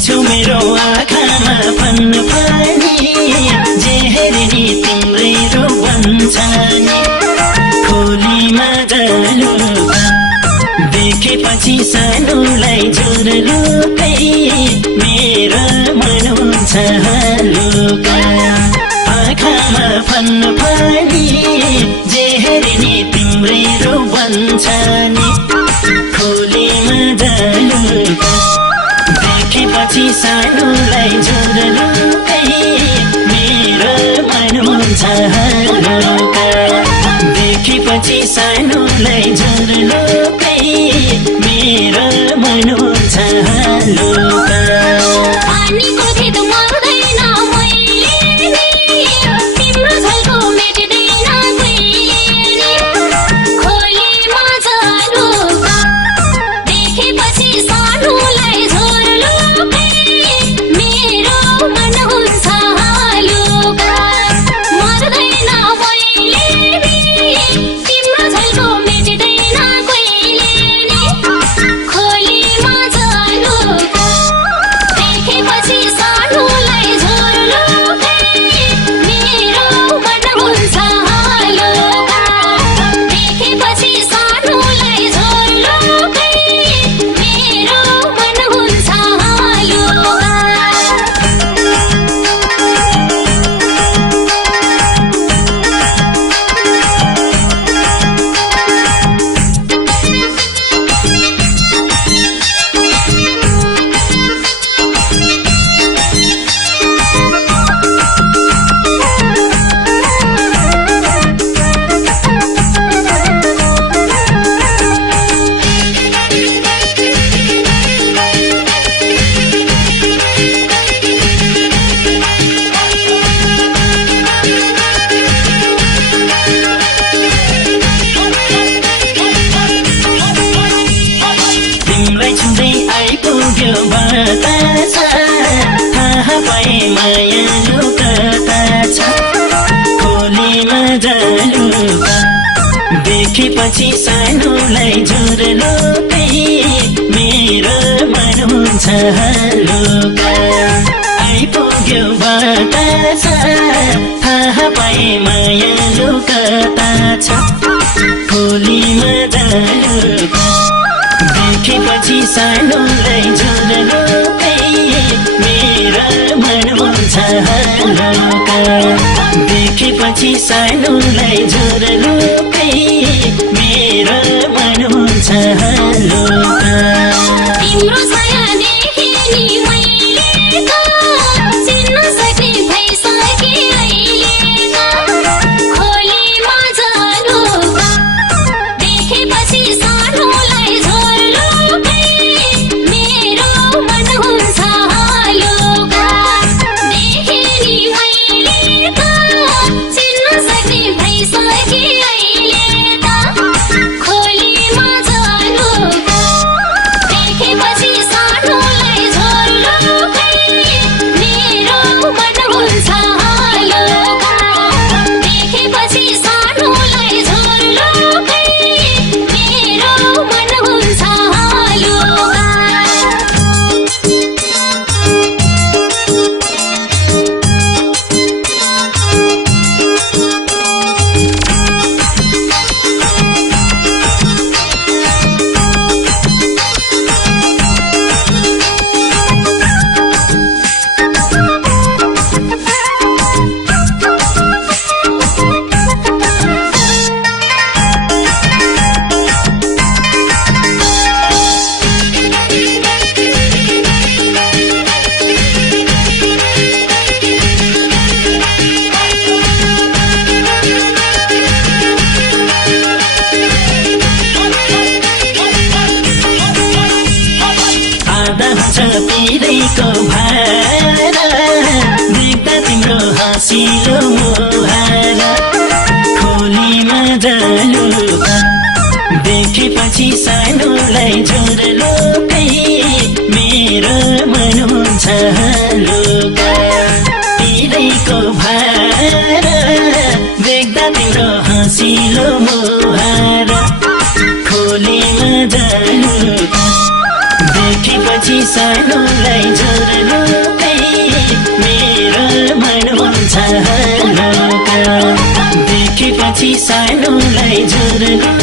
देख्छु मेरो आँखामा फन्फनी जे हेर्ने तिम्रै रूप बन्छ नि खोलीमा जालुका देखेपछि सानोलाई झुरलुकै मेरो मन हुन्छ हलुका आँखामा फन्फनी जे हेर्ने तिम्रै रूप बन्छ नि खोलीमा जालुका देखेपछि सानोलाई झुरलुकै मेरो मन हुन्छ हलुका देखेपछि सानोलाई झुरलुकै मेरो मन हुन्छ हलुका पानीको धित मर्दैन मैले तिम्रो झल्को मेटिँदैन कहिले खोलीमा जालुका देखेपछि सानोलाई झुरलुकै मेरो मन हुन्छ हलुका मर्दैन मैले तिम्रो झल्को मेटिँदैन कहिले खोलीमा जालुका देखेपछि सानोलाई झुरलुकै मेरो मन हुन्छ हलुका देखेपछि सानोलाई झुरलुकै मेरो मन हुन्छ हलुका तिमीलाई छुँदै आइपुग्यो बतास थाहा पाए मायालु कता छ खोलीमा जालुका देखेपछि सानोलाई झुरलुकै मेरो मन हुन्छ हलुका आइपुग्यो बतास थाहा पाए मायालु कता छ खोलीमा जालुका देखेपछि सानोलाई झुरलुकै मेरो मन हुन्छ हलुका देखेपछि सानोलाई झुरलुकै मेरो मन हुन्छ हलुका तिम्रो छाया देखे नि मैले त चिन्न सक्ने भइसके अहिले त खोलीमा जालुका देखेपछि सानोलाई झुरलुकै मेरो मन हुन्छ हलुका देखे नि मैले त चिन्न सक्ने भइसके अहिले त खोलीमा जालुका देखेपछि सानोलाई झुरलुकै मेरो मन हुन्छ हलुका देखेपछि सानोलाई झुरलुकै मेरो मन हुन्छ हलुका पिरैको भारा देख्दा तिम्रो हँसिलो मुहारा खोलीमा जालुका देखेपछि सानोलाई झुरलुकै मेरो मन हुन्छ हलुका पिरैको भारा देख्दा तिम्रो हँसिलो मुहारा खोलीमा जालुका देखेपछि सानोलाई झुरलुकै पछि सानोलाई झुर्नु